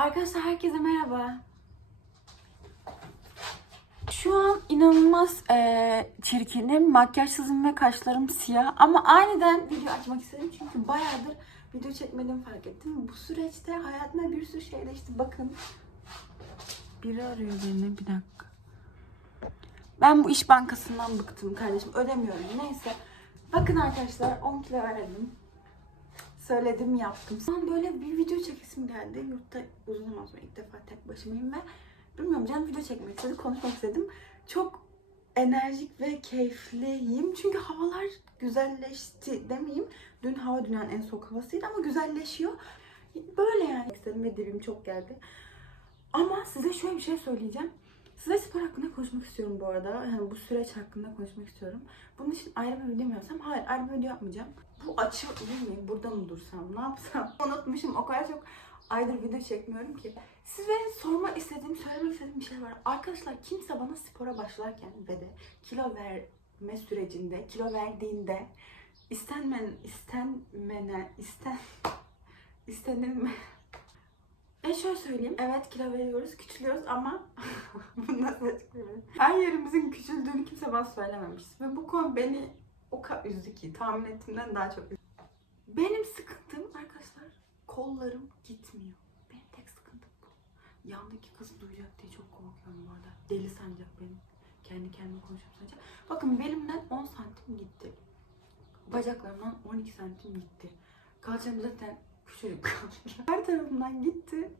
Arkadaşlar herkese merhaba. Şu an inanılmaz eee çirkinim. Makyajsızım ve kaşlarım siyah. Ama aniden video açmak istedim. Çünkü bayağıdır video çekmediğimi fark ettim. Bu süreçte hayatımda bir sürü şey değişti. Bakın. Biri arıyor beni. Bir dakika. Ben bu iş bankasından bıktım kardeşim. Ödemiyorum. Neyse. Bakın arkadaşlar 10 kilo verdim. Söyledim yaptım. An böyle bir video çekesim geldi. Yurtta uzun zaman sonra ilk defa tek başımayım ve bilmiyorum canım video çekmek istedi, konuşmak istedim. Çok enerjik ve keyifliyim. Çünkü havalar güzelleşti demeyeyim. Dün hava dünyanın en soğuk havasıydı ama güzelleşiyor. Böyle yani istedim ve dibim çok geldi. Ama size şöyle bir şey söyleyeceğim. Size spor hakkında konuşmak istiyorum bu arada. Yani bu süreç hakkında konuşmak istiyorum. Bunun için ayrı bir video yapsam? Hayır ayrı bir video yapmayacağım. Bu açı iyi mi? Burada mı dursam? Ne yapsam? Unutmuşum. O kadar çok aydır video çekmiyorum ki. Size sormak istediğim, söylemek istediğim bir şey var. Arkadaşlar kimse bana spora başlarken ve de kilo verme sürecinde, kilo verdiğinde istenmen, istenmene, isten, istenilme, e şöyle söyleyeyim. Evet kilo veriyoruz, küçülüyoruz ama bunu nasıl açıklayayım? Her yerimizin küçüldüğünü kimse bana söylememiş. Ve bu konu beni o kadar üzdü ki tahmin ettiğimden daha çok üzdü. Benim sıkıntım arkadaşlar kollarım gitmiyor. Benim tek sıkıntım bu. Yandaki kız duyacak diye çok korkuyorum bu arada. Deli sanacak beni. Kendi kendime konuşuyorum sanacak. Bakın belimden 10 santim gitti. Bacaklarımdan 12 santim gitti. Kalçam zaten kalıyor. Her tarafımdan gitti.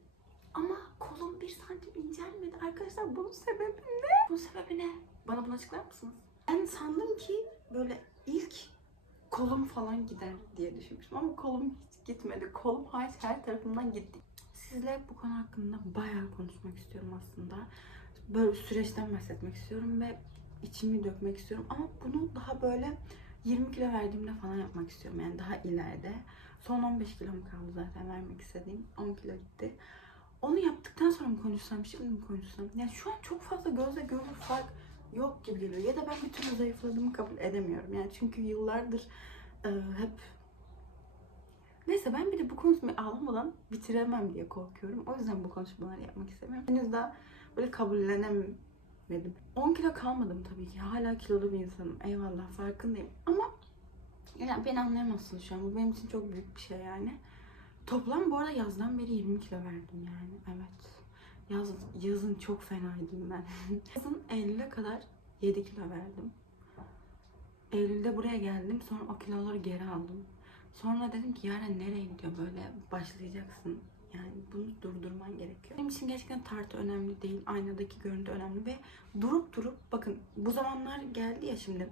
Ama kolum bir santim incelmedi. Arkadaşlar bunun sebebi ne? Bunun sebebi ne? Bana bunu açıklar mısınız? Ben sandım ki böyle ilk kolum falan gider diye düşünmüştüm ama kolum hiç gitmedi. Kolum hariç her tarafımdan gitti. Sizle bu konu hakkında bayağı konuşmak istiyorum aslında. Böyle süreçten bahsetmek istiyorum ve içimi dökmek istiyorum. Ama bunu daha böyle 20 kilo verdiğimde falan yapmak istiyorum. Yani daha ileride. Son 15 kilom kaldı zaten vermek istediğim. 10 kilo gitti. Onu yaptıktan sonra mı konuşsam, şimdi mi konuşsam? Yani şu an çok fazla gözle görülür fark yok gibi geliyor. Ya da ben bir türlü zayıfladığımı kabul edemiyorum. Yani çünkü yıllardır e, hep... Neyse ben bir de bu konuşmayı ağlamadan bitiremem diye korkuyorum. O yüzden bu konuşmaları yapmak istemiyorum. Henüz daha böyle kabullenemedim. 10 kilo kalmadım tabii ki. Hala kilolu bir insanım. Eyvallah farkındayım. Ama yani beni anlayamazsın şu an. Bu benim için çok büyük bir şey yani. Toplam bu arada yazdan beri 20 kilo verdim yani. Evet. Yaz, yazın çok fenaydım ben. yazın Eylül'e kadar 7 kilo verdim. Eylül'de buraya geldim. Sonra o kiloları geri aldım. Sonra dedim ki Yaren nereye gidiyor böyle başlayacaksın. Yani bunu durdurman gerekiyor. Benim için gerçekten tartı önemli değil. Aynadaki görüntü önemli ve durup durup bakın bu zamanlar geldi ya şimdi.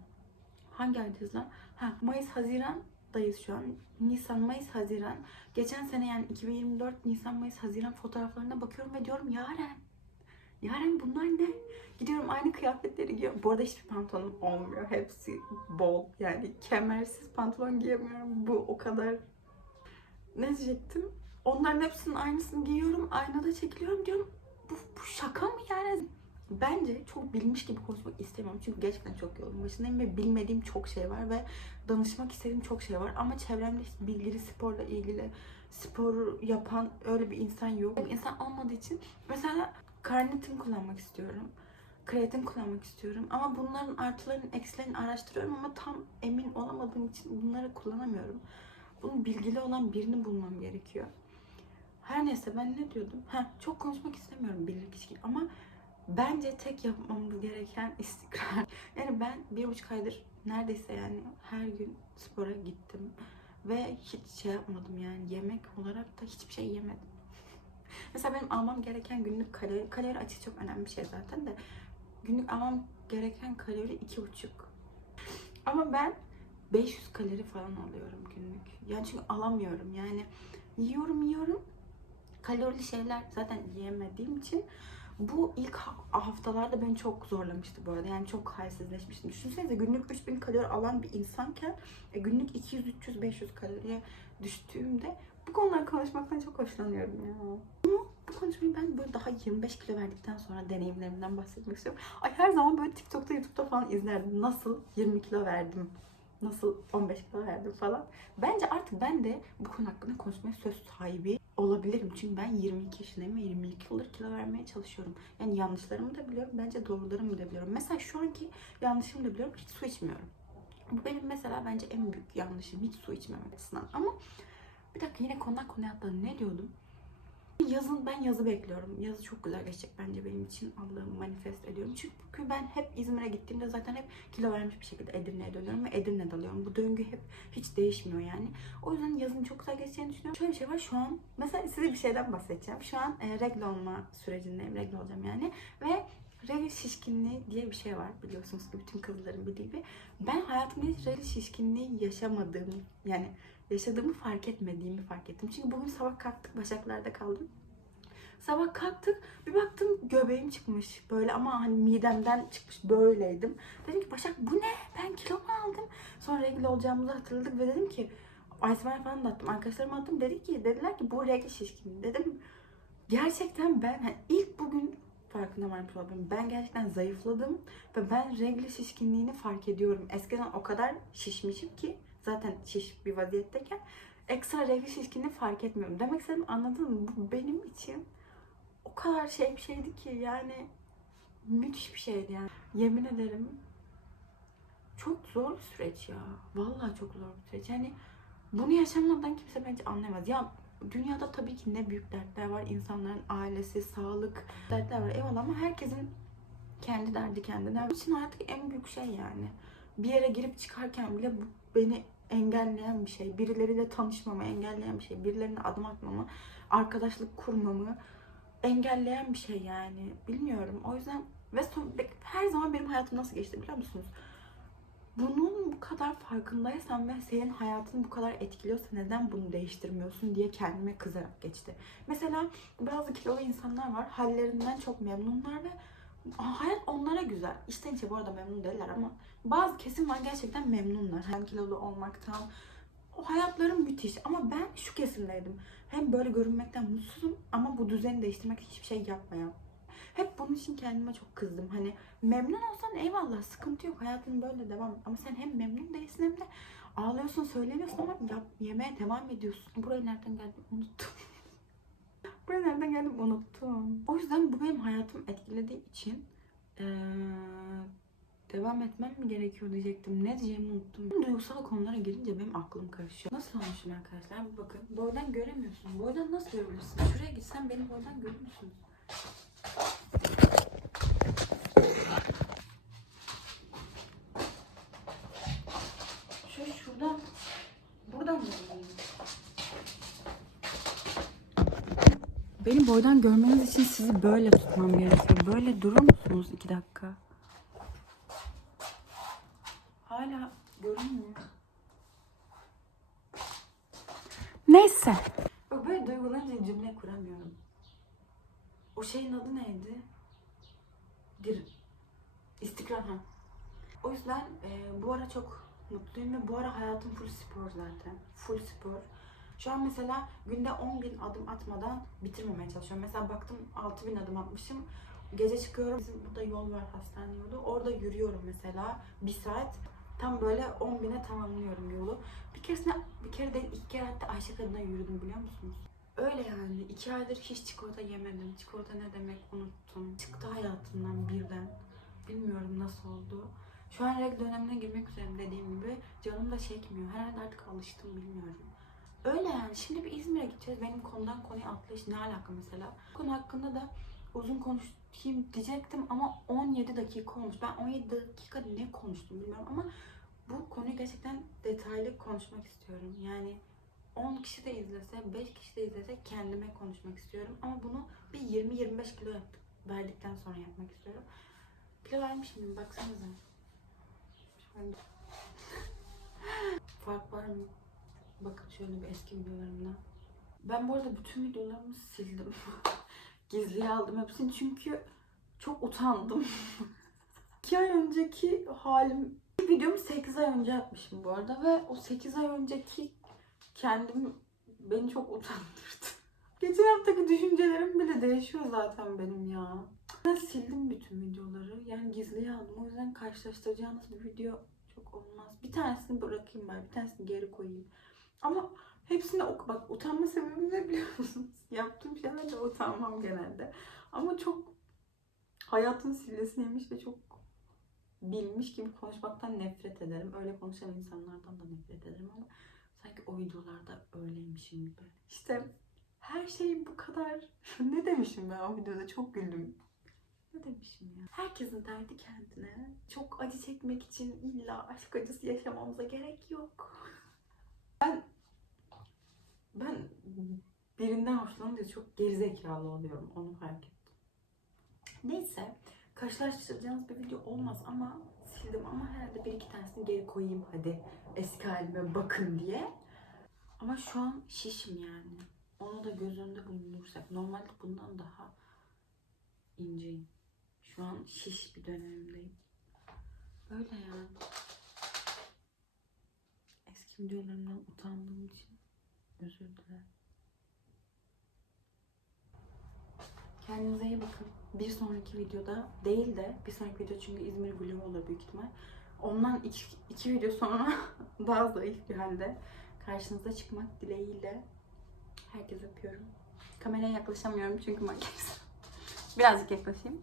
Hangi aydayız lan? Ha Mayıs Haziran'dayız şu an. Nisan, Mayıs, Haziran. Geçen sene yani 2024 Nisan, Mayıs, Haziran fotoğraflarına bakıyorum ve diyorum Yaren. Yaren bunlar ne? Gidiyorum aynı kıyafetleri giyiyorum. Bu arada hiçbir pantolonum olmuyor. Hepsi bol. Yani kemersiz pantolon giyemiyorum. Bu o kadar... Ne diyecektim? Onların hepsinin aynısını giyiyorum. Aynada çekiliyorum diyorum. Bu, bu şaka mı yani? Bence çok bilmiş gibi konuşmak istemiyorum. Çünkü gerçekten çok yolun başındayım ve bilmediğim çok şey var ve danışmak istediğim çok şey var. Ama çevremde hiç bilgili sporla ilgili spor yapan öyle bir insan yok. Bir insan olmadığı için mesela karnitin kullanmak istiyorum. Kreatin kullanmak istiyorum. Ama bunların artılarını, eksilerini araştırıyorum ama tam emin olamadığım için bunları kullanamıyorum. Bunun bilgili olan birini bulmam gerekiyor. Her neyse ben ne diyordum? Ha, çok konuşmak istemiyorum birlik ilişki ama bence tek yapmamız gereken istikrar. Yani ben bir buçuk aydır neredeyse yani her gün spora gittim ve hiç şey yapmadım yani yemek olarak da hiçbir şey yemedim. Mesela benim almam gereken günlük kalori, kalori açığı çok önemli bir şey zaten de günlük almam gereken kalori iki buçuk. Ama ben 500 kalori falan alıyorum günlük. Yani çünkü alamıyorum yani yiyorum yiyorum kalorili şeyler zaten yiyemediğim için bu ilk ha- haftalarda beni çok zorlamıştı bu arada. Yani çok halsizleşmiştim. Düşünsenize günlük 3000 kalori alan bir insanken e, günlük 200, 300, 500 kaloriye düştüğümde bu konuları konuşmaktan çok hoşlanıyorum ya. Ama bu konuşmayı ben böyle daha 25 kilo verdikten sonra deneyimlerimden bahsetmek istiyorum. Ay her zaman böyle TikTok'ta, YouTube'da falan izlerdim. Nasıl 20 kilo verdim, nasıl 15 kilo verdim falan. Bence artık ben de bu konu hakkında konuşmaya söz sahibi olabilirim. Çünkü ben 22 yaşındayım ve 22 yıldır kilo vermeye çalışıyorum. Yani yanlışlarımı da biliyorum. Bence doğrularımı da biliyorum. Mesela şu anki yanlışımı da biliyorum. Hiç su içmiyorum. Bu benim mesela bence en büyük yanlışım. Hiç su içmemek açısından. Ama bir dakika yine konudan konuya atladım. Ne diyordum? Yazın ben yazı bekliyorum. Yazı çok güzel geçecek bence benim için. Allah'ım manifest ediyorum. Çünkü ben hep İzmir'e gittiğimde zaten hep kilo vermiş bir şekilde Edirne'ye dönüyorum ve Edirne'de alıyorum. Bu döngü hep hiç değişmiyor yani. O yüzden yazın çok güzel geçeceğini düşünüyorum. Şöyle bir şey var şu an. Mesela size bir şeyden bahsedeceğim. Şu an e, regl olma sürecindeyim. Regl olacağım yani. Ve regl şişkinliği diye bir şey var biliyorsunuz ki bütün kızların bildiği gibi. Ben hayatımda hiç regl şişkinliği yaşamadığım yani yaşadığımı fark etmediğimi fark ettim. Çünkü bugün sabah kalktık Başaklar'da kaldım. Sabah kalktık bir baktım göbeğim çıkmış böyle ama hani midemden çıkmış böyleydim. Dedim ki Başak bu ne? Ben kilo mu aldım? Sonra regl olacağımızı hatırladık ve dedim ki Aysim'e falan da attım. Arkadaşlarıma attım. Dedi ki dediler ki bu regl şişkinliği. Dedim gerçekten ben hani ilk farkına varmış oldum. Ben gerçekten zayıfladım ve ben regl şişkinliğini fark ediyorum. Eskiden o kadar şişmişim ki zaten şiş bir vaziyetteyken ekstra regl şişkinliği fark etmiyorum. Demek istedim anladın mı? Bu benim için o kadar şey bir şeydi ki yani müthiş bir şeydi yani. Yemin ederim çok zor bir süreç ya. Vallahi çok zor bir süreç. Yani bunu yaşamadan kimse bence anlayamaz. Ya dünyada tabii ki ne büyük dertler var. İnsanların ailesi, sağlık dertler var. Eyvallah ama herkesin kendi derdi kendine. Benim için hayattaki en büyük şey yani. Bir yere girip çıkarken bile bu beni engelleyen bir şey. Birileriyle tanışmamı engelleyen bir şey. Birilerine adım atmamı, arkadaşlık kurmamı engelleyen bir şey yani. Bilmiyorum. O yüzden ve son, her zaman benim hayatım nasıl geçti biliyor musunuz? Bunun bu kadar farkındaysan ve senin hayatını bu kadar etkiliyorsa neden bunu değiştirmiyorsun diye kendime kızarak geçti. Mesela bazı kilolu insanlar var. Hallerinden çok memnunlar ve hayat onlara güzel. İçten içe bu arada memnun değiller ama bazı kesim var gerçekten memnunlar. Hem kilolu olmaktan. O hayatları müthiş. Ama ben şu kesimdeydim. Hem böyle görünmekten mutsuzum ama bu düzeni değiştirmek hiçbir şey yapmayan. Hep bunun için kendime çok kızdım. Hani memnun olsan eyvallah sıkıntı yok. Hayatın böyle devam. Ama sen hem memnun değilsin hem de ağlıyorsun, söylemiyorsun ama yap, yemeye devam ediyorsun. Buraya nereden geldim unuttum. Buraya nereden geldim unuttum. O yüzden bu benim hayatım etkilediği için eee, devam etmem mi gerekiyor diyecektim. Ne diyeceğimi unuttum. Duygusal konulara girince benim aklım karışıyor. Nasıl olmuşum arkadaşlar? Bir bakın. Boydan göremiyorsun. Boydan nasıl görebilirsin? Şuraya gitsen beni boydan görür müsünüz? Şöyle şuradan, buradan mı göreyim? Beni boydan görmeniz için sizi böyle tutmam gerekiyor. Böyle durur musunuz iki dakika? Hala görünmüyor. Neyse. Böyle duygulanınca cümle kuramıyorum. O şeyin adı neydi? Dir. İstikrar ha. O yüzden e, bu ara çok mutluyum ve bu ara hayatım full spor zaten. Full spor. Şu an mesela günde 10 bin adım atmadan bitirmemeye çalışıyorum. Mesela baktım 6 bin adım atmışım. Gece çıkıyorum. Bizim burada yol var hastane yolu. Orada yürüyorum mesela. Bir saat. Tam böyle 10 bine tamamlıyorum yolu. Bir keresinde, bir kere değil iki kere hatta Ayşe Kadın'a yürüdüm biliyor musunuz? Öyle yani. iki aydır hiç çikolata yemedim. Çikolata ne demek unuttum. Çıktı hayatımdan birden. Bilmiyorum nasıl oldu. Şu an regl dönemine girmek üzereyim dediğim gibi. Canım da çekmiyor. Herhalde artık alıştım bilmiyorum. Öyle yani. Şimdi bir İzmir'e gideceğiz. Benim konudan konuya atlayış ne alaka mesela? Bu konu hakkında da uzun konuşayım diyecektim ama 17 dakika olmuş. Ben 17 dakika ne konuştum bilmiyorum ama bu konuyu gerçekten detaylı konuşmak istiyorum. Yani 10 kişi de izlese, 5 kişi de izlese kendime konuşmak istiyorum. Ama bunu bir 20-25 kilo verdikten sonra yapmak istiyorum. Kilo vermiş miyim? Baksanıza. Şöyle. Fark var mı? Bakın şöyle bir eski videolarımda. Ben bu arada bütün videolarımı sildim. Gizliye aldım hepsini çünkü çok utandım. 2 ay önceki halim... İlk videomu 8 ay önce yapmışım bu arada ve o 8 ay önceki kendim beni çok utandırdı. Geçen haftaki düşüncelerim bile değişiyor zaten benim ya. Ben sildim bütün videoları. Yani gizliye aldım. O yüzden karşılaştıracağınız bir video çok olmaz. Bir tanesini bırakayım ben. Bir tanesini geri koyayım. Ama Hepsini oku. Bak utanma sebebim ne biliyor musunuz? Yaptığım şeylerle utanmam genelde. Ama çok hayatın sillesini yemiş ve çok bilmiş gibi konuşmaktan nefret ederim. Öyle konuşan insanlardan da nefret ederim ama sanki o videolarda öyleymişim gibi. İşte her şey bu kadar. ne demişim ben o videoda çok güldüm. Ne demişim ya? Herkesin derdi kendine. Çok acı çekmek için illa aşk acısı yaşamamıza gerek yok. Ben ben birinden hoşlanınca çok gerizekalı oluyorum. Onu fark ettim. Neyse. Karşılaştıracağınız bir video olmaz ama sildim ama herhalde bir iki tanesini geri koyayım hadi eski halime bakın diye. Ama şu an şişim yani. Onu da göz önünde bulundursak. Normalde bundan daha inceyim. Şu an şiş bir dönemimdeyim. Böyle yani. Videolarımdan utandığım için özür dilerim. Kendinize iyi bakın. Bir sonraki videoda değil de bir sonraki video çünkü İzmir vlogu olur büyük ihtimal. Ondan iki, iki video sonra daha zayıf bir halde karşınıza çıkmak dileğiyle herkese öpüyorum. Kameraya yaklaşamıyorum çünkü makyaj. Birazcık yaklaşayım.